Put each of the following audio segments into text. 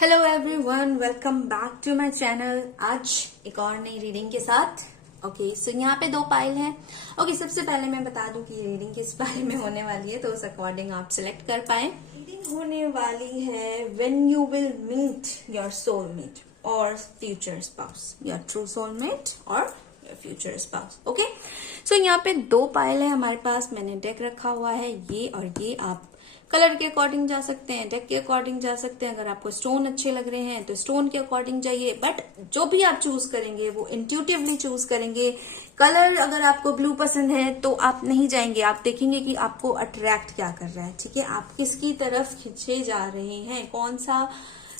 Hello everyone, welcome back to my channel. आज एक और नई रीडिंग के साथ। ओके, सो यहाँ पे दो पाइल हैं। ओके, सबसे पहले मैं बता दूं कि ये रीडिंग किस बारे में होने वाली है, तो उस अकॉर्डिंग आप सिलेक्ट कर पाए। रीडिंग होने वाली है when you will meet your soulmate और future spouse, your true soulmate और your future spouse. Okay, so यहाँ पे दो पाइल है हमारे पास। मैंने डेक रखा हुआ है ये और ये। आप कलर के अकॉर्डिंग जा सकते हैं, डेक के अकॉर्डिंग जा सकते हैं। अगर आपको स्टोन अच्छे लग रहे हैं तो स्टोन के अकॉर्डिंग जाइए, बट जो भी आप चूज करेंगे वो इंट्यूटिवली चूज करेंगे। कलर अगर आपको ब्लू पसंद है तो आप नहीं जाएंगे, आप देखेंगे कि आपको अट्रैक्ट क्या कर रहा है। ठीक है, आप किसकी तरफ खींचे जा रहे हैं, कौन सा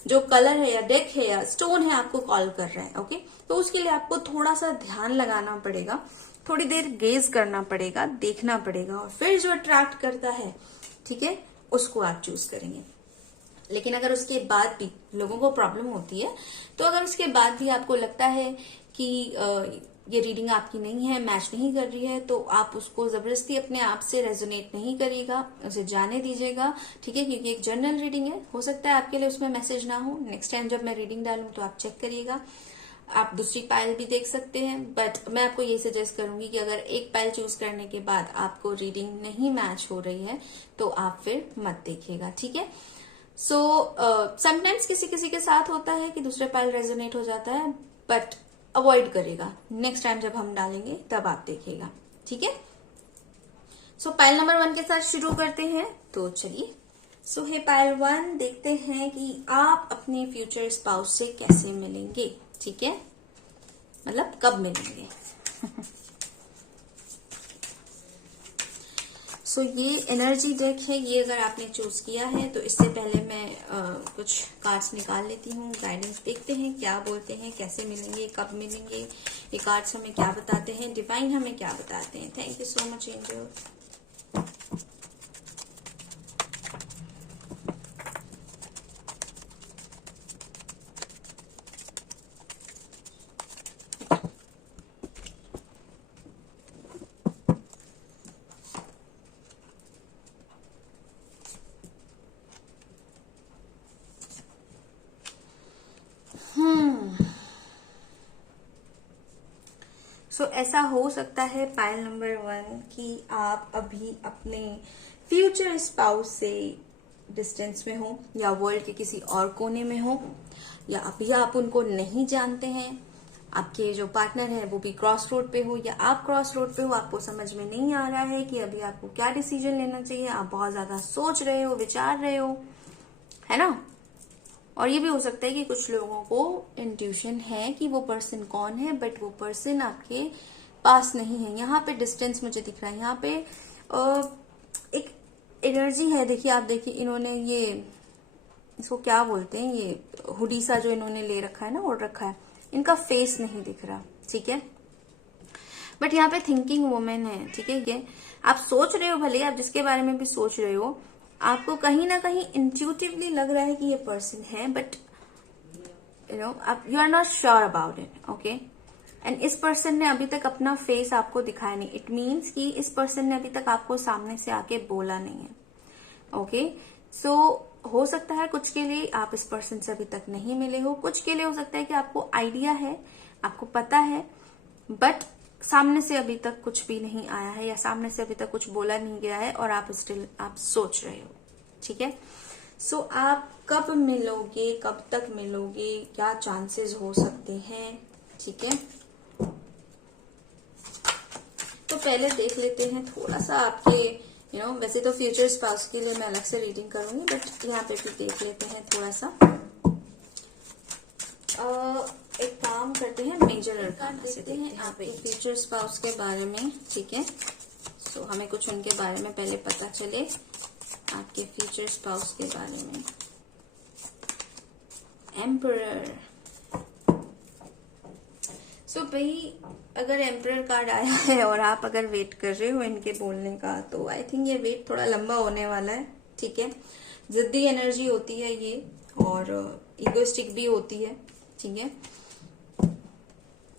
जो कलर है या डेक है या स्टोन है आपको कॉल कर रहा है। ओके, तो उसके लिए आपको थोड़ा सा ध्यान लगाना पड़ेगा, थोड़ी देर गेज करना पड़ेगा, देखना पड़ेगा, और फिर जो अट्रैक्ट करता है, ठीक है, उसको आप चूज करेंगे। लेकिन अगर उसके बाद भी लोगों को प्रॉब्लम होती है, तो अगर उसके बाद भी आपको लगता है कि ये रीडिंग आपकी नहीं है, मैच नहीं कर रही है, तो आप उसको जबरदस्ती अपने आप से रेजोनेट नहीं करिएगा, उसे जाने दीजिएगा। ठीक है, क्योंकि एक जनरल रीडिंग है, हो सकता है आपके लिए उसमें मैसेज ना हो। नेक्स्ट टाइम जब मैं रीडिंग डालूं तो आप चेक करिएगा। आप दूसरी पाइल भी देख सकते हैं, बट मैं आपको ये सजेस्ट करूंगी कि अगर एक पाइल चूज करने के बाद आपको रीडिंग नहीं मैच हो रही है तो आप फिर मत देखिएगा। ठीक है, सो समटाइम्स किसी किसी के साथ होता है कि दूसरे पाइल रेजोनेट हो जाता है, बट अवॉइड करेगा। नेक्स्ट टाइम जब हम डालेंगे तब आप देखिएगा। ठीक है, सो पाइल नंबर 1 के साथ शुरू करते हैं। तो चलिए, सो है पाइल 1, देखते हैं कि आप अपने फ्यूचर स्पाउस से कैसे मिलेंगे। ठीक है, मतलब कब मिलेंगे। सो ये एनर्जी डेक है, ये अगर आपने चूज किया है तो इससे पहले मैं कुछ कार्ड्स निकाल लेती हूँ। गाइडेंस देखते हैं क्या बोलते हैं, कैसे मिलेंगे, कब मिलेंगे, ये कार्ड्स हमें क्या बताते हैं, डिवाइन हमें क्या बताते हैं। Thank you so much angel. So ऐसा हो सकता है पाइल नंबर 1 कि आप अभी अपने फ्यूचर स्पाउस से डिस्टेंस में हो, या वर्ल्ड के किसी और कोने में हो, या अभी आप उनको नहीं जानते हैं। आपके जो पार्टनर है वो भी क्रॉस रोड पे हो, या आप क्रॉस रोड पे हो, आपको समझ में नहीं आ रहा है कि अभी आपको क्या डिसीजन लेना चाहिए। आप बहुत ज्यादा सोच रहे हो, विचार रहे हो, है ना। और ये भी हो सकता है कि कुछ लोगों को इंट्यूशन है कि वो पर्सन कौन है, बट वो पर्सन आपके पास नहीं है। यहाँ पे डिस्टेंस मुझे दिख रहा है, यहाँ पे एक एनर्जी है। देखिए, आप देखिए, इन्होंने ये, इसको क्या बोलते हैं, ये हुडी सा जो इन्होंने ले रखा है ना, ओढ़ रखा है, इनका फेस नहीं दिख रहा। ठीक है, बट यहाँ पे थिंकिंग वुमेन है। ठीक है, ये आप सोच रहे हो, भले आप जिसके बारे में भी सोच रहे हो, आपको कहीं ना कहीं इंट्यूटिवली लग रहा है कि ये पर्सन है, but you are not sure about it. Okay, and इस पर्सन ने अभी तक अपना फेस आपको दिखाया नहीं। इट मीन्स कि इस पर्सन ने अभी तक आपको सामने से आके बोला नहीं है। ओके, सो हो सकता है कुछ के लिए आप इस पर्सन से अभी तक नहीं मिले हो, कुछ के लिए हो सकता है कि आपको आइडिया है, आपको पता है, बट सामने से अभी तक कुछ भी नहीं आया है, या सामने से अभी तक कुछ बोला नहीं गया है, और आप स्टिल आप सोच रहे हो। ठीक है, सो आप कब मिलोगे, कब तक मिलोगे, क्या चांसेस हो सकते हैं। ठीक है, तो पहले देख लेते हैं थोड़ा सा आपके वैसे तो फ्यूचर स्पाउस के लिए मैं अलग से रीडिंग करूंगी, बट यहाँ पे भी देख लेते हैं थोड़ा सा। एक काम करते हैं, मेजर अरकाना से देखते हैं आपके फ्यूचर स्पाउस के बारे में। ठीक है, सो हमें कुछ उनके बारे में पहले पता चले, आपके फ्यूचर स्पाउस के बारे में। एम्परर। सो भाई, अगर एम्परर कार्ड आया है और आप अगर वेट कर रहे हो इनके बोलने का, तो आई थिंक ये वेट थोड़ा लंबा होने वाला है। ठीक है, जिद्दी एनर्जी होती है ये, और इगोइस्टिक भी होती है। ठीक है,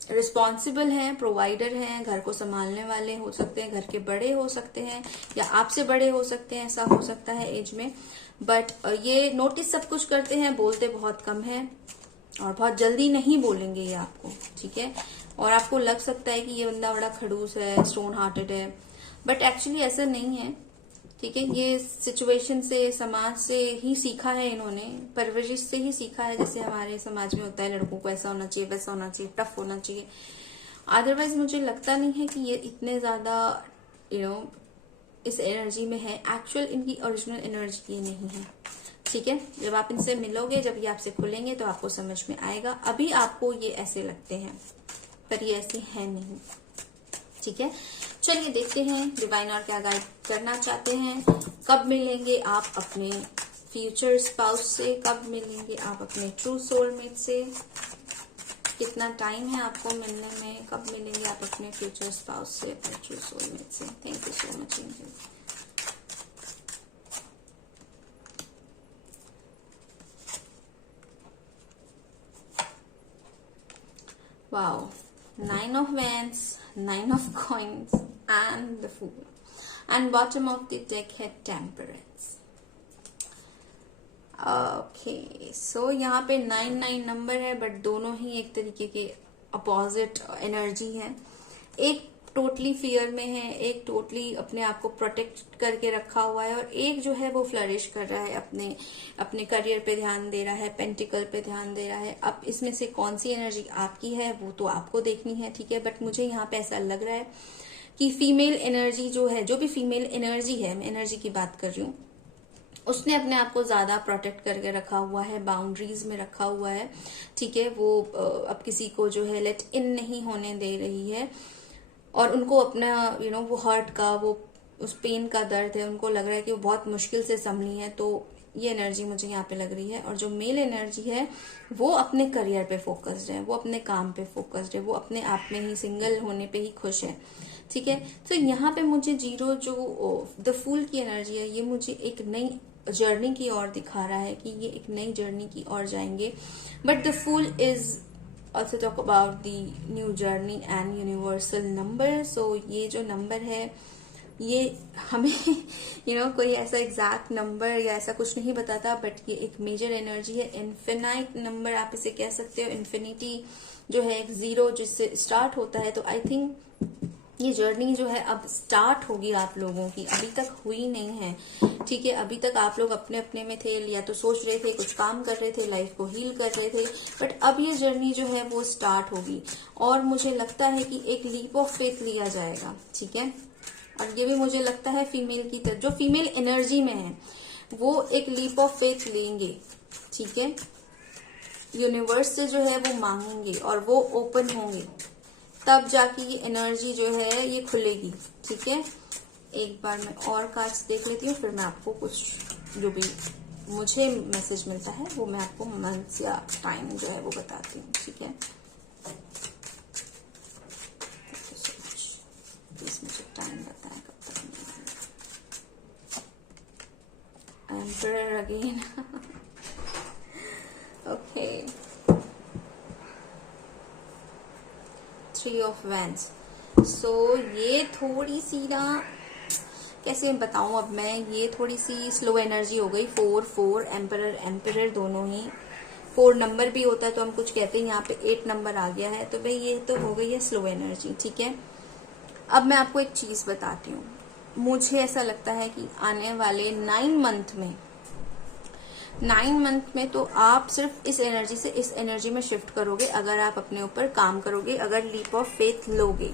रिस्पॉन्सिबल हैं, प्रोवाइडर हैं, घर को संभालने वाले हो सकते हैं, घर के बड़े हो सकते हैं या आपसे बड़े हो सकते हैं, ऐसा हो सकता है एज में। बट ये नोटिस सब कुछ करते हैं, बोलते बहुत कम है और बहुत जल्दी नहीं बोलेंगे ये आपको, ठीक है। और आपको लग सकता है कि ये बंदा बड़ा खड़ूस है, स्टोन हार्टेड है, बट एक्चुअली ऐसा नहीं है, ठीक है। ये सिचुएशन से, समाज से ही सीखा है इन्होंने, परवरिश से ही सीखा है। जैसे हमारे समाज में होता है लड़कों को ऐसा होना चाहिए, वैसा होना चाहिए, टफ होना चाहिए। अदरवाइज मुझे लगता नहीं है कि ये इतने ज्यादा इस एनर्जी में है। एक्चुअल इनकी ओरिजिनल एनर्जी ये नहीं है, ठीक है। जब आप इनसे मिलोगे, जब ये आपसे खुलेंगे तो आपको समझ में आएगा। अभी आपको ये ऐसे लगते हैं पर ये ऐसे है नहीं, ठीक है। चलिए देखते हैं डिवाइन और क्या गाइड करना चाहते हैं। कब मिलेंगे आप अपने फ्यूचर स्पाउस से, कब मिलेंगे आप अपने ट्रू सोलमेट से, कितना टाइम है आपको मिलने में, कब मिलेंगे आप अपने फ्यूचर स्पाउस से, अपने ट्रू सोलमेट से। Thank you so much angel. Wow, 9 of Wands, 9 of Coins and the Fool, and bottom of the deck है Temperance। ओके, सो यहाँ पे 9 नंबर है, बट दोनों ही एक तरीके के अपोजिट एनर्जी है। एक टोटली फियर में है, एक टोटली अपने आप को प्रोटेक्ट करके रखा हुआ है, और एक जो है वो फ्लरिश कर रहा है, अपने करियर पे ध्यान दे रहा है, पेंटिकल पे ध्यान दे रहा है। अब इसमें से कौन सी एनर्जी आपकी है वो तो आपको देखनी है, ठीक है। बट मुझे यहाँ पे ऐसा लग रहा है कि फीमेल एनर्जी जो है, जो भी फीमेल एनर्जी है, मैं एनर्जी की बात कर रही हूँ, उसने अपने आप को ज्यादा प्रोटेक्ट करके रखा हुआ है, बाउंड्रीज में रखा हुआ है, ठीक है। वो अब किसी को जो है लेट इन नहीं होने दे रही है, और उनको अपना वो हर्ट का, वो उस पेन का दर्द है, उनको लग रहा है कि वो बहुत मुश्किल से संभली है। तो ये एनर्जी मुझे यहाँ पे लग रही है। और जो मेल एनर्जी है वो अपने करियर पे फोकस्ड है, वो अपने काम पे फोकस्ड है, वो अपने आप में ही सिंगल होने पे ही खुश है, ठीक है। तो यहाँ पे मुझे जीरो जो द फूल की एनर्जी है, ये मुझे एक नई जर्नी की ओर दिखा रहा है कि ये एक नई जर्नी की ओर जाएंगे। But the fool is also talk about the new journey and universal number. So ये जो नंबर है ये हमें कोई ऐसा एग्जैक्ट नंबर या ऐसा कुछ नहीं बताता, बट ये एक मेजर एनर्जी है। इन्फिनाइट नंबर आप इसे कह सकते हो, इन्फिनिटी जो है एक जीरो जिससे स्टार्ट होता है। तो आई थिंक ये जर्नी जो है अब स्टार्ट होगी आप लोगों की, अभी तक हुई नहीं है, ठीक है। अभी तक आप लोग अपने अपने में थे, या तो सोच रहे थे, कुछ काम कर रहे थे, लाइफ को हील कर रहे थे, बट अब ये जर्नी जो है वो स्टार्ट होगी। और मुझे लगता है कि एक लीप ऑफ फेथ लिया जाएगा, ठीक है। और ये भी मुझे लगता है फीमेल की तरफ, जो फीमेल एनर्जी में है वो एक लीप ऑफ फेथ लेंगे, ठीक है। यूनिवर्स से जो है वो मांगेंगे और वो ओपन होंगे, तब जाके ये एनर्जी जो है ये खुलेगी, ठीक है। एक बार मैं और कार्ड्स देख लेती हूँ, फिर मैं आपको कुछ जो भी मुझे मैसेज मिलता है वो मैं आपको मंथ्स या टाइम जो है वो बताती हूँ, ठीक है। प्लीज मुझे टाइम बताएं कब तक emperor again. Okay, 3 of wands. So ये थोड़ी सी ना, कैसे बताऊं अब मैं, ये थोड़ी सी स्लो एनर्जी हो गई। 4 एम्परर दोनों ही 4 नंबर भी होता है तो हम कुछ कहते हैं, यहाँ पे 8 नंबर आ गया है, तो भाई ये तो हो गई है स्लो एनर्जी, ठीक है। अब मैं आपको एक चीज बताती हूँ, मुझे ऐसा लगता है कि आने वाले 9 मंथ में तो आप सिर्फ इस एनर्जी से इस एनर्जी में शिफ्ट करोगे, अगर आप अपने ऊपर काम करोगे, अगर लीप ऑफ फेथ लोगे,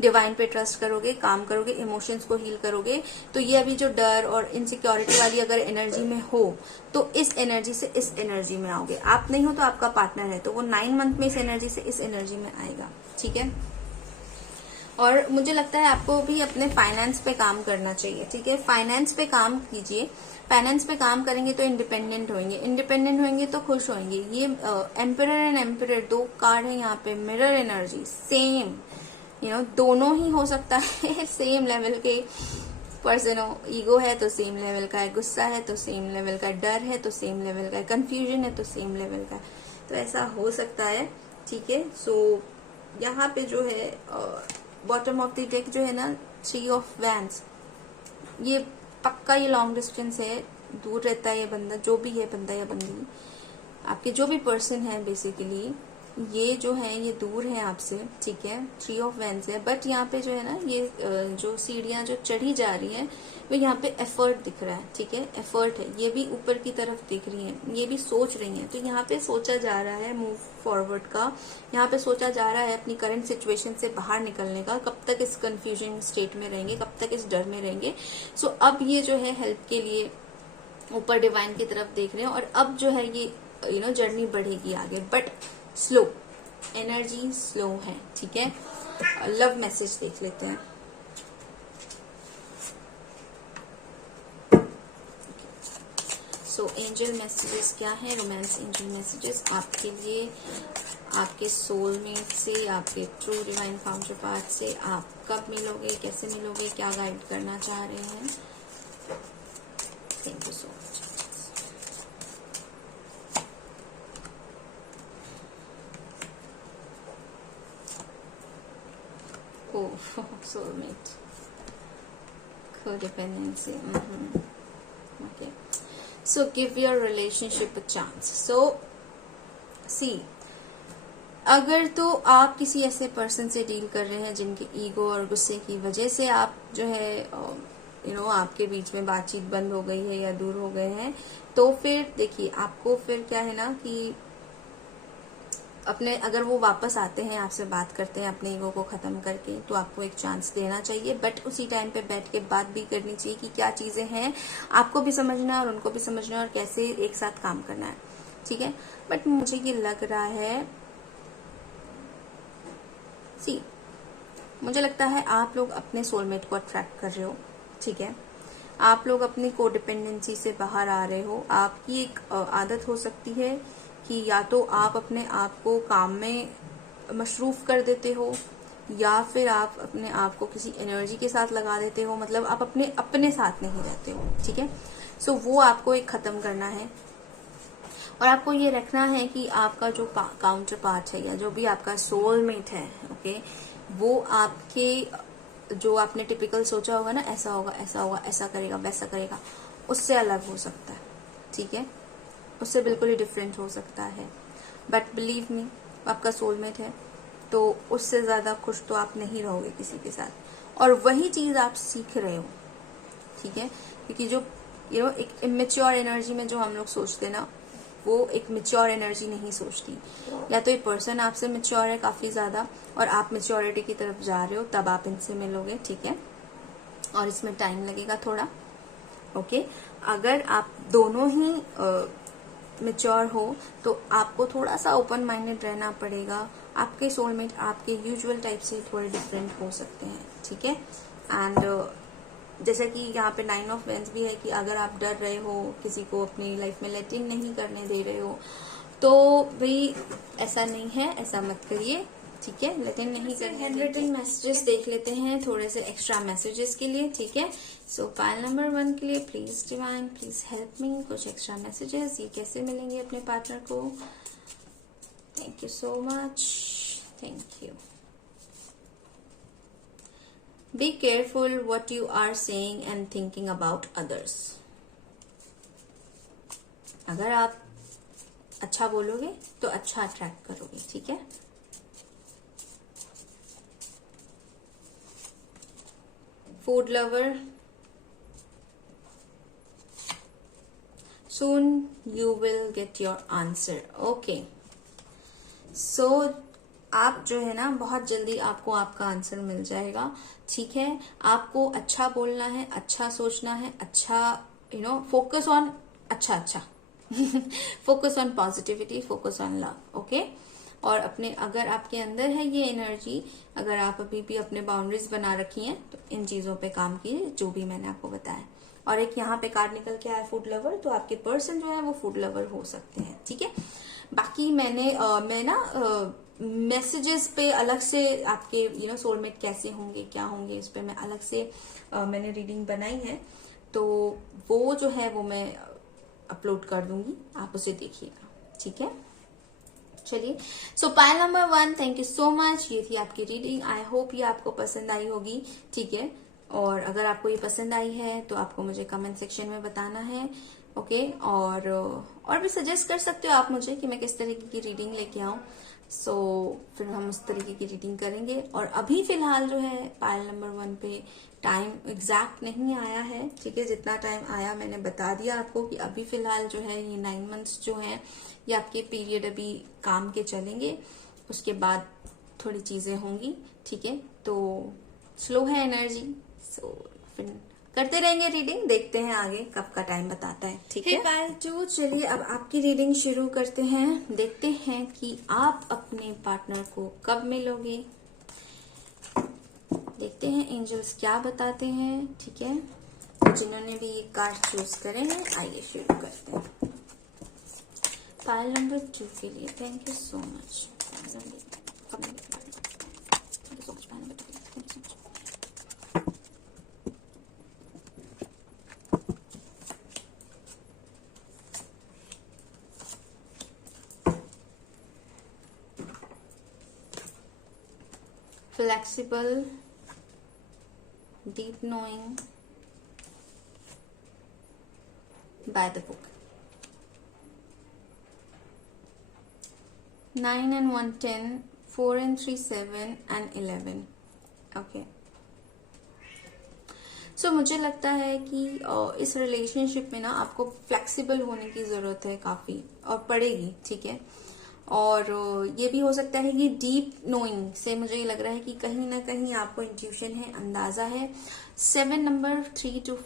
डिवाइन पे ट्रस्ट करोगे, काम करोगे, इमोशंस को हील करोगे। तो ये अभी जो डर और इनसिक्योरिटी वाली अगर एनर्जी में हो तो इस एनर्जी से इस एनर्जी में आओगे। आप नहीं हो तो आपका पार्टनर है, तो वो 9 मंथ में इस एनर्जी से इस एनर्जी में आएगा, ठीक है। और मुझे लगता है आपको भी अपने फाइनेंस पे काम करना चाहिए, ठीक है। फाइनेंस पे काम कीजिए, फाइनेंस पे काम करेंगे तो इंडिपेंडेंट होंगे तो खुश होंगे। ये एम्परर एंड एम्परर 2 कार्ड है यहाँ पे, मिरर एनर्जी, सेम दोनों ही हो सकता है। सेम लेवल के पर्सन हो, ईगो है तो सेम लेवल का है, गुस्सा है तो सेम लेवल का है, डर है तो सेम लेवल का है, कंफ्यूजन है तो सेम लेवल का है, तो ऐसा हो सकता है, ठीक है। सो यहाँ पे जो है बॉटम ऑफ द डेक जो है ना, 3 ऑफ वैंड्स, ये पक्का ये लॉन्ग डिस्टेंस है, दूर रहता है ये बंदा, जो भी है बंदा या बंदी, आपके जो भी पर्सन है बेसिकली, ये जो है ये दूर है आपसे, ठीक है। 3 ऑफ वैंड्स है, बट यहाँ पे जो है ना ये जो सीढ़ियां जो चढ़ी जा रही है वो यहाँ पे एफर्ट दिख रहा है, ठीक है, एफर्ट है, ये भी ऊपर की तरफ दिख रही है, ये भी सोच रही है। तो यहाँ पे सोचा जा रहा है मूव फॉरवर्ड का, यहाँ पे सोचा जा रहा है अपनी करंट सिचुएशन से बाहर निकलने का। कब तक इस कंफ्यूजन स्टेट में रहेंगे, कब तक इस डर में रहेंगे। सो अब ये जो है हेल्प के लिए ऊपर डिवाइन की तरफ देख रहे हैं, और अब जो है ये जर्नी बढ़ेगी आगे, बट स्लो, एनर्जी स्लो है, ठीक है। लव मैसेज देख लेते हैं। सो एंजल मैसेजेस क्या है, रोमांस एंजल मैसेजेस आपके लिए, आपके सोलमेट से, आपके ट्रू डिवाइन काउंटर पार्ट से आप कब मिलोगे, कैसे मिलोगे, क्या गाइड करना चाह रहे हैं। Thank you so much. soulmate, codependency. Okay, so give your relationship a chance. So see, अगर तो आप किसी ऐसे पर्सन से डील कर रहे हैं जिनके ईगो और गुस्से की वजह से आप जो है आपके बीच में बातचीत बंद हो गई है या दूर हो गए हैं, तो फिर देखिए आपको फिर क्या है ना कि अपने, अगर वो वापस आते हैं आपसे बात करते हैं अपने ईगो को खत्म करके, तो आपको एक चांस देना चाहिए, बट उसी टाइम पे बैठ के बात भी करनी चाहिए कि क्या चीजें हैं, आपको भी समझना है और उनको भी समझना है और कैसे एक साथ काम करना है, ठीक है। बट मुझे ये लग रहा है, मुझे लगता है आप लोग अपने सोलमेट को अट्रैक्ट कर रहे हो, ठीक है। आप लोग अपनी कोडिपेंडेंसी से बाहर आ रहे हो। आपकी एक आदत हो सकती है कि या तो आप अपने आप को काम में मशरूफ कर देते हो, या फिर आप अपने आप को किसी एनर्जी के साथ लगा देते हो, मतलब आप अपने साथ नहीं रहते हो, ठीक है। सो वो आपको एक खत्म करना है, और आपको ये रखना है कि आपका जो काउंटर पार्ट है या जो भी आपका सोलमेट है, ओके, वो आपके जो आपने टिपिकल सोचा होगा ना, ऐसा होगा, ऐसा होगा, ऐसा करेगा, वैसा करेगा, उससे अलग हो सकता है, ठीक है, उससे बिल्कुल ही डिफरेंट हो सकता है। बट बिलीव मी, आपका सोलमेट है तो उससे ज्यादा खुश तो आप नहीं रहोगे किसी के साथ, और वही चीज आप सीख रहे हो, ठीक है। क्योंकि जो एक इमेच्योर एनर्जी में जो हम लोग सोचते ना, वो एक मेच्योर एनर्जी नहीं सोचती। या तो ये पर्सन आपसे मेच्योर है काफी ज्यादा और आप मेच्योरिटी की तरफ जा रहे हो, तब आप इनसे मिलोगे, ठीक है, और इसमें टाइम लगेगा थोड़ा, ओके। अगर आप दोनों ही मेच्योर हो तो आपको थोड़ा सा ओपन माइंडेड रहना पड़ेगा। आपके सोलमेट आपके यूजुअल टाइप से थोड़े डिफरेंट हो सकते हैं, ठीक है। एंड जैसा कि यहाँ पे 9 ऑफ वेंस भी है कि अगर आप डर रहे हो, किसी को अपनी लाइफ में लेट इन नहीं करने दे रहे हो, तो भाई ऐसा नहीं है, ऐसा मत करिए, ठीक है। लेट इन नहीं करने, हैंड रिटन मैसेजेस देख लेते हैं थोड़े से एक्स्ट्रा मैसेजेस के लिए, ठीक है। सो पाइल नंबर 1 के लिए please divine please help me, कुछ एक्स्ट्रा मैसेजेस, ये कैसे मिलेंगे अपने पार्टनर को। Thank you so much, thank you. Be careful what you are saying and thinking about others. अगर आप अच्छा बोलोगे तो अच्छा अट्रैक्ट करोगे, ठीक है। Food lover, soon you will get your answer. Okay. So आप जो है ना, बहुत जल्दी आपको आपका आंसर मिल जाएगा, ठीक है। आपको अच्छा बोलना है, अच्छा सोचना है, अच्छा फोकस ऑन अच्छा focus on positivity, focus on love, okay. और अपने, अगर आपके अंदर है ये एनर्जी, अगर आप अभी भी अपने बाउंड्रीज बना रखी हैं, तो इन चीजों पे काम कीजिए जो भी मैंने आपको बताया। और एक यहाँ पे कार्ड निकल के आया फूड लवर, तो आपके पर्सन जो है वो फूड लवर हो सकते हैं, ठीक है। बाकी मैं ना मैसेजेस पे अलग से आपके सोलमेट कैसे होंगे, क्या होंगे, इस पे मैं अलग से मैंने रीडिंग बनाई है, तो वो जो है वो मैं अपलोड कर दूंगी, आप उसे देखिएगा, ठीक है। चलिए, सो pile number 1, thank you so much. ये थी आपकी रीडिंग। आई होप ये आपको पसंद आई होगी, ठीक है। और अगर आपको ये पसंद आई है तो आपको मुझे कमेंट सेक्शन में बताना है, ओके। और भी सजेस्ट कर सकते हो आप मुझे कि मैं किस तरीके की रीडिंग लेके आऊं। सो फिर हम उस तरीके की रीडिंग करेंगे। और अभी फिलहाल जो है पाइल नंबर 1 पे टाइम एग्जैक्ट नहीं आया है, ठीक है। जितना टाइम आया मैंने बता दिया आपको कि अभी फिलहाल जो है ये 9 मंथ्स जो है ये आपके पीरियड अभी काम के चलेंगे। उसके बाद थोड़ी चीजें होंगी, ठीक है। तो स्लो है एनर्जी, सो फिर करते रहेंगे रीडिंग, देखते हैं आगे कब का टाइम बताता है, ठीक है। पाइल 2, चलिए अब आपकी रीडिंग शुरू करते हैं। देखते हैं कि आप अपने पार्टनर को कब मिलोगे। देखते हैं एंजल्स क्या बताते हैं, ठीक है। तो जिन्होंने भी ये कार्ड चूज करे हैं, आइए शुरू करते हैं। पाइल नंबर 2 के लिए thank you so much. Flexible, deep knowing, by the book. 9 and 1 10, 4 and 3 7 and 11. Okay, सो मुझे लगता है कि इस रिलेशनशिप में ना आपको फ्लेक्सिबल होने की जरूरत है काफी, और पड़ेगी, ठीक है। और ये भी हो सकता है कि डीप नोइंग से मुझे ये लग रहा है कि कहीं ना कहीं आपको इंट्यूशन है, अंदाजा है। 7 number 3 to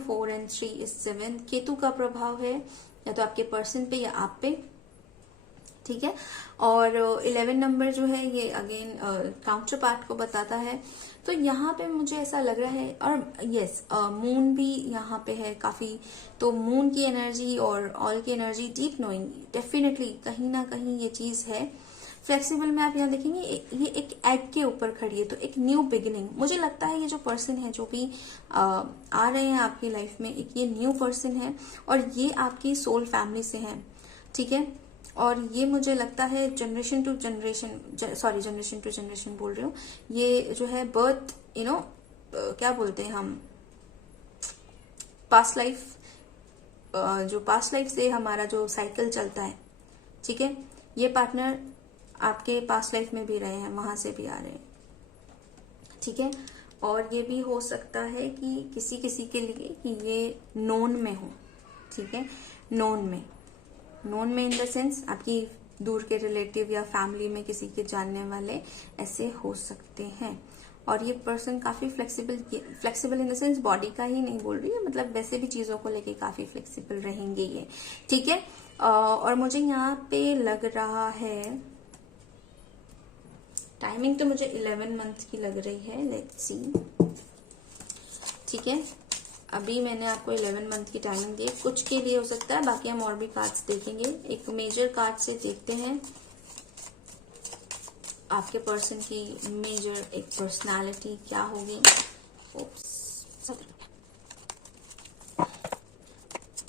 4 and 3 is 7, Ketu का प्रभाव है या तो आपके पर्सन पे या आप पे, ठीक है। और 11 नंबर जो है ये अगेन काउंटर पार्ट को बताता है। तो यहाँ पे मुझे ऐसा लग रहा है, और यस मून भी यहाँ पे है काफी। तो मून की एनर्जी और ऑल की एनर्जी, डीप नोइंग, डेफिनेटली कहीं ना कहीं ये चीज है। फ्लेक्सिबल में आप यहाँ देखेंगे ये एक एग के ऊपर खड़ी है, तो एक न्यू बिगिनिंग। मुझे लगता है ये जो पर्सन है जो भी आ रहे हैं आपकी लाइफ में, एक ये न्यू पर्सन है और ये आपकी सोल फैमिली से है, ठीक है। और ये मुझे लगता है जनरेशन टू जनरेशन बोल रही हूँ, ये जो है बर्थ क्या बोलते हैं हम, पास्ट लाइफ, जो पास्ट लाइफ से हमारा जो साइकिल चलता है, ठीक है। ये पार्टनर आपके पास्ट लाइफ में भी रहे हैं, वहां से भी आ रहे हैं, ठीक है। और ये भी हो सकता है कि किसी किसी के लिए कि ये नोन में हो, ठीक है। नोन में इन द सेंस आपकी दूर के रिलेटिव या फैमिली में किसी के जानने वाले ऐसे हो सकते हैं। और ये पर्सन काफी flexible in the sense body का ही नहीं बोल रही है, मतलब वैसे भी चीजों को लेके काफी फ्लेक्सिबल रहेंगे ये, ठीक है। और मुझे यहाँ पे लग रहा है टाइमिंग तो मुझे 11 मंथ की लग रही है, लेट्स सी, ठीक है। अभी मैंने आपको 11 मंथ की टाइमिंग दी, कुछ के लिए हो सकता है, बाकी हम और भी कार्ड्स देखेंगे। एक मेजर कार्ड से देखते हैं आपके पर्सन की मेजर एक पर्सनालिटी क्या होगी।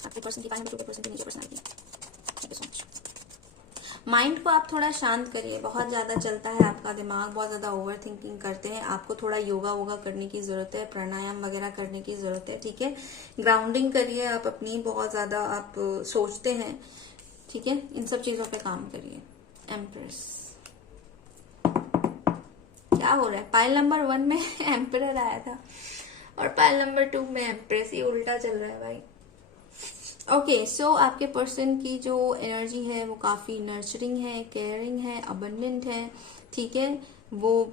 आपके पर्सन की पर्सन की major personality. Thank you so much. Mind को आप थोड़ा शांत करिए, बहुत ज्यादा चलता है आपका दिमाग, बहुत ज्यादा ओवर थिंकिंग करते हैं। आपको थोड़ा योगा वोगा करने की जरूरत है, प्राणायाम वगैरह करने की जरूरत है, ठीक है। ग्राउंडिंग करिए आप अपनी, बहुत ज्यादा आप सोचते हैं, ठीक है। इन सब चीजों पे काम करिए। एम्प्रेस क्या हो रहा है, पाइल नंबर 1 में एम्परर आया था और पाइल नंबर 2 में एम्प्रेस, ये उल्टा चल रहा है भाई। ओके, सो आपके पर्सन की जो एनर्जी है वो काफी नर्चरिंग है, केयरिंग है, अबंडेंट है, ठीक है। वो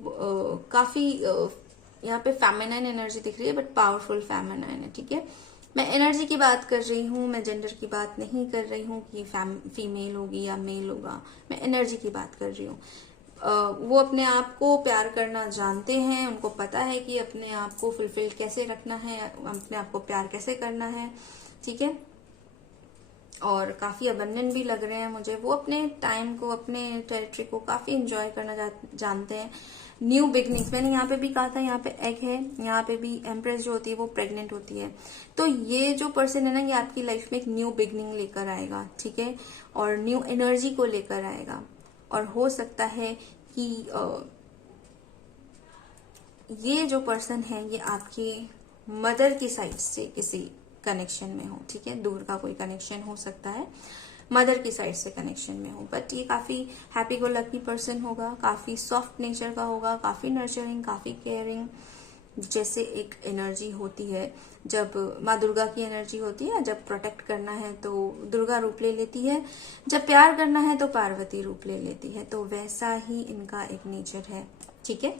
काफी यहाँ पे फेमिनाइन एनर्जी दिख रही है, बट पावरफुल फेमिनाइन है, ठीक है। मैं एनर्जी की बात कर रही हूँ, मैं जेंडर की बात नहीं कर रही हूँ कि फीमेल होगी या मेल होगा, मैं एनर्जी की बात कर रही हूँ। वो अपने आप को प्यार करना जानते हैं, उनको पता है कि अपने आप को फुलफिल कैसे रखना है, अपने आप को प्यार कैसे करना है, ठीक है। और काफी अबंडेंट भी लग रहे हैं मुझे। वो अपने टाइम को, अपने टेरिटरी को काफी एंजॉय करना जानते हैं। New beginnings. मैंने यहाँ पे भी कहा था, यहाँ पे एग है, यहाँ पे भी एम्प्रेस जो होती है वो प्रेग्नेंट होती है। तो ये जो पर्सन है ना, ये आपकी लाइफ में एक न्यू बिगनिंग लेकर आएगा, ठीक है, और न्यू एनर्जी को लेकर आएगा। और हो सकता है कि ये जो पर्सन है ये आपकी मदर की साइड से किसी कनेक्शन में हो, ठीक है, दूर का कोई कनेक्शन हो सकता है, मदर की साइड से कनेक्शन में हो। बट ये काफी हैप्पी गो लकी पर्सन होगा, काफी सॉफ्ट नेचर का होगा, काफी नर्चरिंग, काफी केयरिंग, जैसे एक एनर्जी होती है जब माँ दुर्गा की एनर्जी होती है, जब प्रोटेक्ट करना है तो दुर्गा रूप ले लेती है, जब प्यार करना है तो पार्वती रूप ले लेती है। तो वैसा ही इनका एक नेचर है, ठीक है।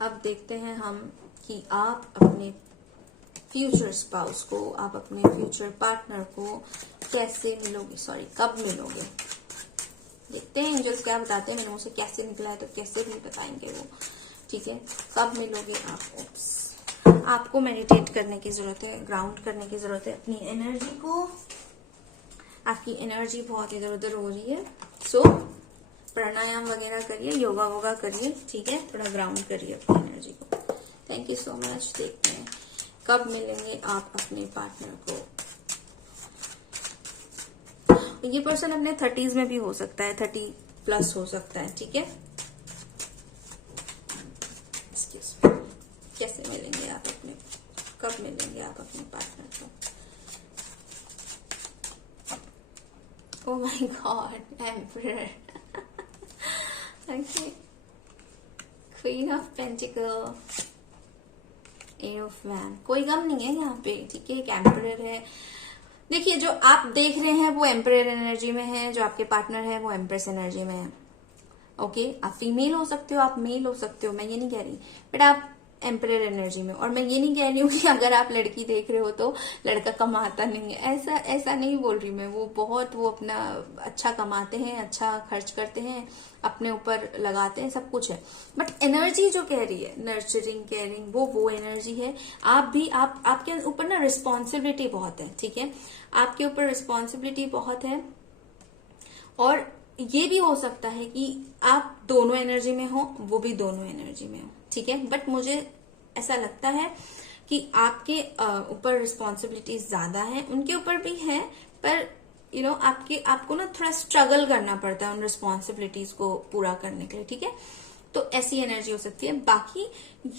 अब देखते हैं हम कि आप अपने फ्यूचर स्पाउस को, आप अपने फ्यूचर पार्टनर को कैसे मिलोगे, सॉरी कब मिलोगे। देखते हैं एंजल्स क्या बताते हैं। मेरे मुंह से कैसे निकला है तो कैसे भी बताएंगे वो, ठीक है। कब मिलोगे आप। आपको मेडिटेट करने की जरूरत है, ग्राउंड करने की जरूरत है अपनी एनर्जी को। आपकी एनर्जी बहुत इधर उधर हो रही है, सो प्राणायाम वगैरह करिए, योगा वोगा करिए, ठीक है, थोड़ा ग्राउंड करिए अपनी एनर्जी को। Thank you so much. देखते हैं कब मिलेंगे आप अपने पार्टनर को। ये पर्सन अपने 30s में भी हो सकता है, 30+ हो सकता है, ठीक है। कैसे मिलेंगे आप अपने, कब मिलेंगे आप अपने पार्टनर को। Oh my god, emperor. Okay, queen of pentacle, eight of wand. कोई गम नहीं है यहाँ पे, ठीक है, एक एम्परर है। देखिए जो आप देख रहे हैं वो एम्परर एनर्जी में है, जो आपके पार्टनर है वो एम्प्रेस एनर्जी में है। ओके, आप फीमेल हो सकते हो, आप मेल हो सकते हो, मैं ये नहीं कह रही, बट आप एम्परर एनर्जी में। और मैं ये नहीं कह रही हूँ कि अगर आप लड़की देख रहे हो तो लड़का कमाता नहीं है, ऐसा नहीं बोल रही मैं। वो अपना अच्छा कमाते हैं, अच्छा खर्च करते हैं, अपने ऊपर लगाते हैं, सब कुछ है। बट एनर्जी जो कह रही है नर्चरिंग, केयरिंग, वो एनर्जी है। आप भी आपके ऊपर ना रिस्पॉन्सिबिलिटी बहुत है, ठीक है, आपके ऊपर रिस्पॉन्सिबिलिटी बहुत है। और ये भी हो सकता है कि आप दोनों एनर्जी में हो, वो भी दोनों एनर्जी में हो, ठीक है। बट मुझे ऐसा लगता है कि आपके ऊपर रिस्पॉन्सिबिलिटीज ज्यादा है, उनके ऊपर भी है, पर आपको ना थोड़ा स्ट्रगल करना पड़ता है उन रिस्पॉन्सिबिलिटीज को पूरा करने के लिए, ठीक है। तो ऐसी एनर्जी हो सकती है। बाकी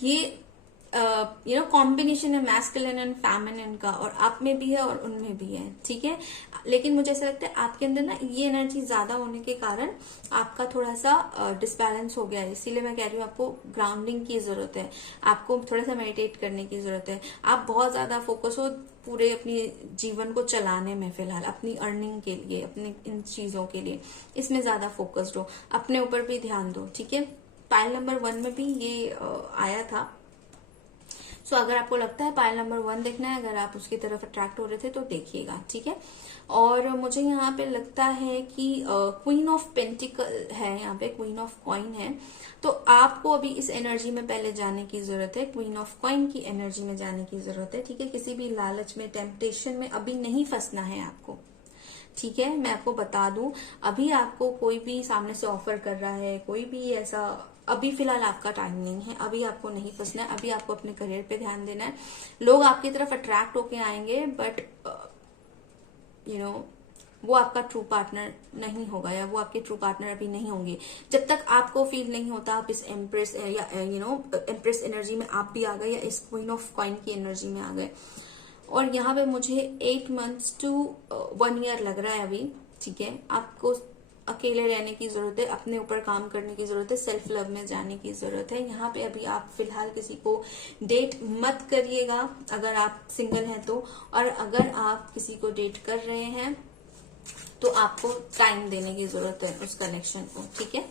ये कॉम्बिनेशन है मैस्कुलिन एंड फेमिनिन का, और आप में भी है और उनमें भी है, ठीक है। लेकिन मुझे ऐसा लगता है आपके अंदर ना ये एनर्जी ज्यादा होने के कारण आपका थोड़ा सा डिसबैलेंस हो गया है। इसीलिए मैं कह रही हूँ आपको ग्राउंडिंग की जरूरत है, आपको थोड़ा सा मेडिटेट करने की जरूरत है। आप बहुत ज्यादा फोकस हो पूरे अपनी जीवन को चलाने में, फिलहाल अपनी अर्निंग के लिए, अपनी इन चीजों के लिए, इसमें ज्यादा फोकस्ड हो, अपने ऊपर भी ध्यान दो, ठीक है। पाइल नंबर 1 में भी ये आया था। सो अगर आपको लगता है पाइल नंबर 1 देखना है, अगर आप उसकी तरफ अट्रैक्ट हो रहे थे तो देखिएगा, ठीक है। और मुझे यहाँ पे लगता है कि क्वीन ऑफ पेंटिकल है, यहाँ पे क्वीन ऑफ कॉइन है। तो आपको अभी इस एनर्जी में पहले जाने की जरूरत है, क्वीन ऑफ कॉइन की एनर्जी में जाने की जरूरत है, ठीक है। किसी भी लालच में, टेम्पटेशन में अभी नहीं फंसना है आपको, ठीक है। मैं आपको बता दूं, अभी आपको कोई भी सामने से ऑफर कर रहा है, कोई भी ऐसा, अभी फिलहाल आपका टाइम नहीं है, अभी आपको नहीं फंसना है, अभी आपको अपने करियर पे ध्यान देना है। लोग आपकी तरफ अट्रैक्ट होके आएंगे, बट वो आपका ट्रू पार्टनर नहीं होगा, या वो आपके ट्रू पार्टनर अभी नहीं होंगे। जब तक आपको फील नहीं होता आप इस एम्प्रेस या एम्प्रेस एनर्जी में आप भी आ गए, या इस क्वीन ऑफ कॉइन की एनर्जी में आ गए। और यहाँ पे मुझे 8 months to 1 year लग रहा है अभी, ठीक है। आपको अकेले रहने की जरूरत है, अपने ऊपर काम करने की जरूरत है, सेल्फ लव में जाने की जरूरत है। यहाँ पे अभी आप फिलहाल किसी को डेट मत करिएगा अगर आप सिंगल हैं तो, और अगर आप किसी को डेट कर रहे हैं तो आपको टाइम देने की जरूरत है उस कनेक्शन को, ठीक है,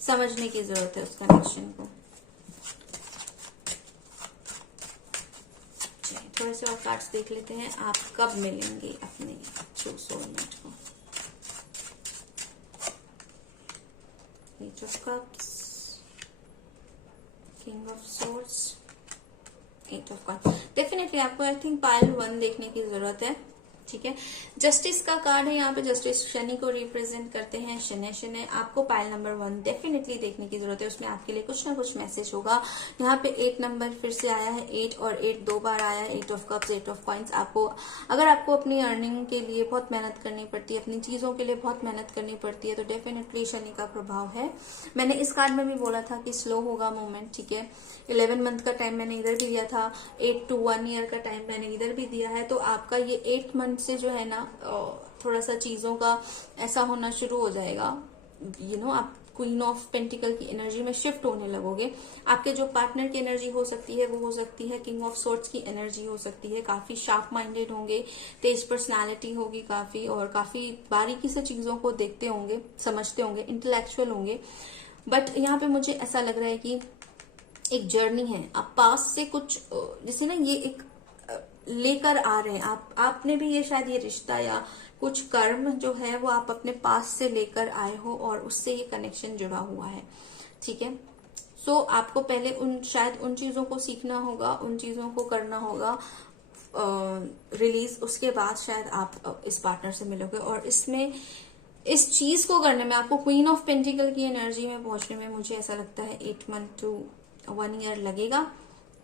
समझने की जरूरत है उस कनेक्शन को। थोड़े से और कार्ड्स देख लेते हैं, आप कब मिलेंगे अपने ट्रू सोलमेट को। Page of Cups, King of Swords, Eight of Cups। Definitely आपको आई थिंक पाइल 1 देखने की जरूरत है, ठीक है। जस्टिस का कार्ड है यहाँ पे। जस्टिस शनि को रिप्रेजेंट करते हैं। शनि शनि आपको पाइल नंबर 1 डेफिनेटली देखने की जरूरत है, उसमें आपके लिए कुछ ना कुछ मैसेज होगा। यहाँ पे 8 नंबर फिर से आया है, 8 और 8 दो बार आया है, 8 ऑफ कप्स, 8 ऑफ कॉइंस। आपको अगर आपको अपनी अर्निंग के लिए बहुत मेहनत करनी पड़ती है, अपनी चीजों के लिए बहुत मेहनत करनी पड़ती है, तो डेफिनेटली शनि का प्रभाव है। मैंने इस कार्ड में भी बोला था कि स्लो होगा मूवमेंट, ठीक है। 11 मंथ का टाइम मैंने इधर भी दिया था, 8 to 1 ईयर का टाइम मैंने इधर भी दिया है। तो आपका ये 8 मंथ से जो है ना थोड़ा सा चीजों का ऐसा होना शुरू हो जाएगा, आप क्वीन ऑफ पेंटिकल की एनर्जी में शिफ्ट होने लगोगे। आपके जो पार्टनर की एनर्जी हो सकती है वो हो सकती है किंग ऑफ सोर्ड्स की एनर्जी हो सकती है। काफी शार्प माइंडेड होंगे, तेज पर्सनालिटी होगी काफी, और काफी बारीकी से चीजों को देखते होंगे, समझते होंगे, इंटेलेक्चुअल होंगे। बट यहाँ पे मुझे ऐसा लग रहा है कि एक जर्नी है, आप पास से कुछ जैसे ना ये एक लेकर आ रहे हैं आपने भी ये शायद ये रिश्ता या कुछ कर्म जो है वो आप अपने पास से लेकर आए हो और उससे ये कनेक्शन जुड़ा हुआ है, ठीक है। सो आपको पहले शायद उन चीजों को सीखना होगा, उन चीजों को करना होगा रिलीज, उसके बाद शायद आप इस पार्टनर से मिलोगे। और इसमें इस चीज को करने में आपको क्वीन ऑफ पेंटिकल की एनर्जी में पहुंचने में मुझे ऐसा लगता है 8 मंथ to 1 ईयर लगेगा,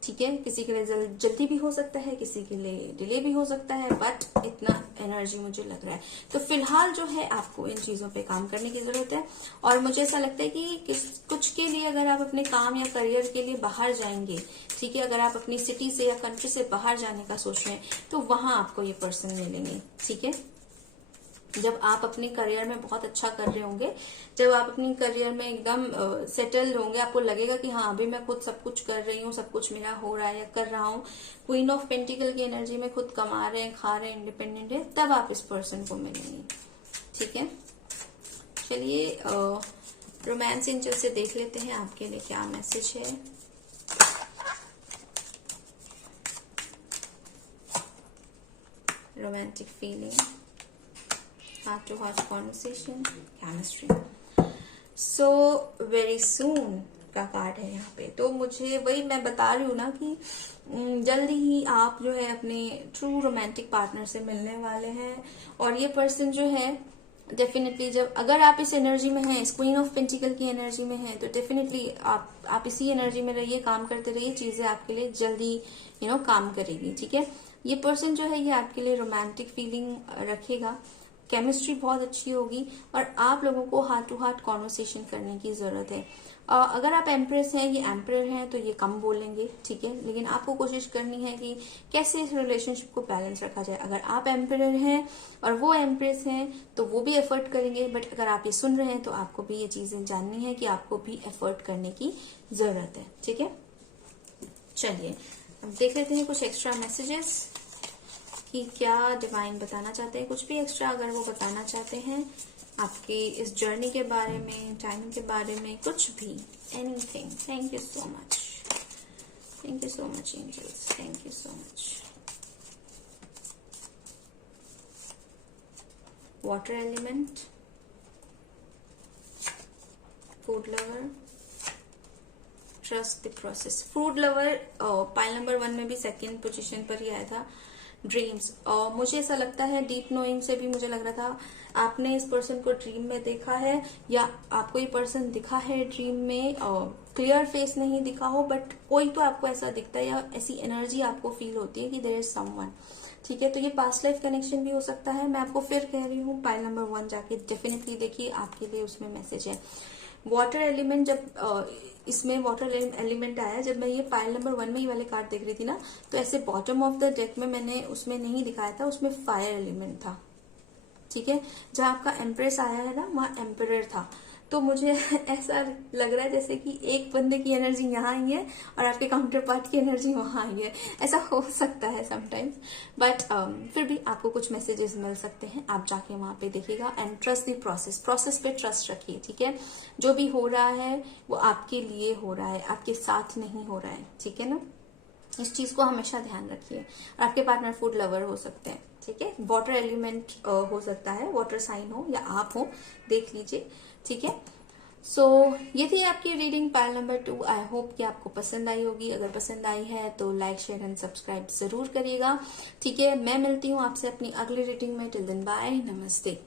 ठीक है। किसी के लिए जल्दी भी हो सकता है, किसी के लिए डिले भी हो सकता है, बट इतना एनर्जी मुझे लग रहा है। तो फिलहाल जो है आपको इन चीजों पे काम करने की जरूरत है। और मुझे ऐसा लगता है कि कुछ के लिए अगर आप अपने काम या करियर के लिए बाहर जाएंगे, ठीक है, अगर आप अपनी सिटी से या कंट्री से बाहर जाने का सोच रहे हैं तो वहां आपको ये पर्सन मिलेंगे, ठीक है। जब आप अपने करियर में बहुत अच्छा कर रहे होंगे, जब आप अपनी करियर में एकदम सेटल्ड होंगे, आपको लगेगा कि हाँ अभी मैं खुद सब कुछ कर रही हूँ, सब कुछ मेरा हो रहा है या कर रहा हूँ, क्वीन ऑफ पेंटिकल की एनर्जी में खुद कमा रहे हैं, खा रहे हैं, इंडिपेंडेंट है, तब आप इस पर्सन को मिलेंगे, ठीक है। चलिए रोमांस एंजल से देख लेते हैं आपके लिए क्या मैसेज है। Romantic feeling, heart to heart conversation, chemistry. So very soon का कार्ड है यहाँ पे। तो मुझे वही मैं बता रही हूँ ना कि जल्दी ही आप जो है अपने ट्रू रोमांटिक पार्टनर से मिलने वाले हैं। और ये पर्सन जो है डेफिनेटली जब अगर आप इस एनर्जी में हैं, इस क्वीन ऑफ पेंटिकल की एनर्जी में हैं, तो डेफिनेटली आप इसी एनर्जी में रहिए, काम करते रहिए, चीजें आपके लिए जल्दी काम करेगी, ठीक है। ये पर्सन जो है ये आपके लिए रोमांटिक फीलिंग रखेगा, केमिस्ट्री बहुत अच्छी होगी और आप लोगों को हार्ट टू हार्ट कॉन्वर्सेशन करने की जरूरत है। अगर आप एम्प्रेस हैं, ये एम्परर हैं, तो ये कम बोलेंगे, ठीक है, लेकिन आपको कोशिश करनी है कि कैसे इस रिलेशनशिप को बैलेंस रखा जाए। अगर आप एम्परर हैं और वो एम्प्रेस हैं तो वो भी एफर्ट करेंगे, बट अगर आप ये सुन रहे हैं तो आपको भी ये चीजें जाननी है कि आपको भी एफर्ट करने की जरूरत है, ठीक है। चलिए अब देख लेते हैं कुछ एक्स्ट्रा मैसेजेस कि क्या डिवाइन बताना चाहते हैं। कुछ भी एक्स्ट्रा अगर वो बताना चाहते हैं आपकी इस जर्नी के बारे में, टाइमिंग के बारे में, कुछ भी, anything. Thank you so much, thank you so much angels, thank you so much. Water element, food lover, trust the process. Food lover pile number 1 में भी सेकंड पोजीशन पर ही आया था। ड्रीम्स, और मुझे ऐसा लगता है डीप नोइंग से भी मुझे लग रहा था आपने इस पर्सन को ड्रीम में देखा है या आपको ये पर्सन दिखा है ड्रीम में। क्लियर फेस नहीं दिखा हो बट कोई तो आपको ऐसा दिखता है या ऐसी एनर्जी आपको फील होती है कि देयर इज समवन, ठीक है। तो ये पास्ट लाइफ कनेक्शन भी हो सकता है। मैं आपको फिर कह रही हूँ पाइल नंबर 1 जाके डेफिनेटली देखिए, आपके लिए उसमें मैसेज है। वाटर एलिमेंट, जब इसमें वाटर एलिमेंट आया, जब मैं ये पाइल नंबर 1 में ही वाले कार्ड देख रही थी ना, तो ऐसे बॉटम ऑफ द डेक में मैंने उसमें नहीं दिखाया था, उसमें फायर एलिमेंट था, ठीक है। जहां आपका एम्प्रेस आया है ना, वहां एम्परर था। तो मुझे ऐसा लग रहा है जैसे कि एक बंदे की एनर्जी यहाँ आई है और आपके काउंटर पार्ट की एनर्जी वहां आई है। ऐसा हो सकता है समटाइम्स, बट फिर भी आपको कुछ मैसेजेस मिल सकते हैं। आप जाके वहां पे देखिएगा and trust the process, process पे ट्रस्ट रखिए, ठीक है। जो भी हो रहा है वो आपके लिए हो रहा है, आपके साथ नहीं हो रहा है, ठीक है ना। इस चीज को हमेशा ध्यान रखिए। और आपके पार्टनर फूड लवर हो सकते हैं, ठीक है। वाटर एलिमेंट हो सकता है, वाटर साइन हो या आप हो, देख लीजिए, ठीक है। सो ये थी आपकी reading pile number 2। I hope कि आपको पसंद आई होगी। अगर पसंद आई है तो लाइक शेयर एंड सब्सक्राइब जरूर करिएगा। ठीक है, मैं मिलती हूँ आपसे अपनी अगली रीडिंग में। टिल देन बाय, नमस्ते।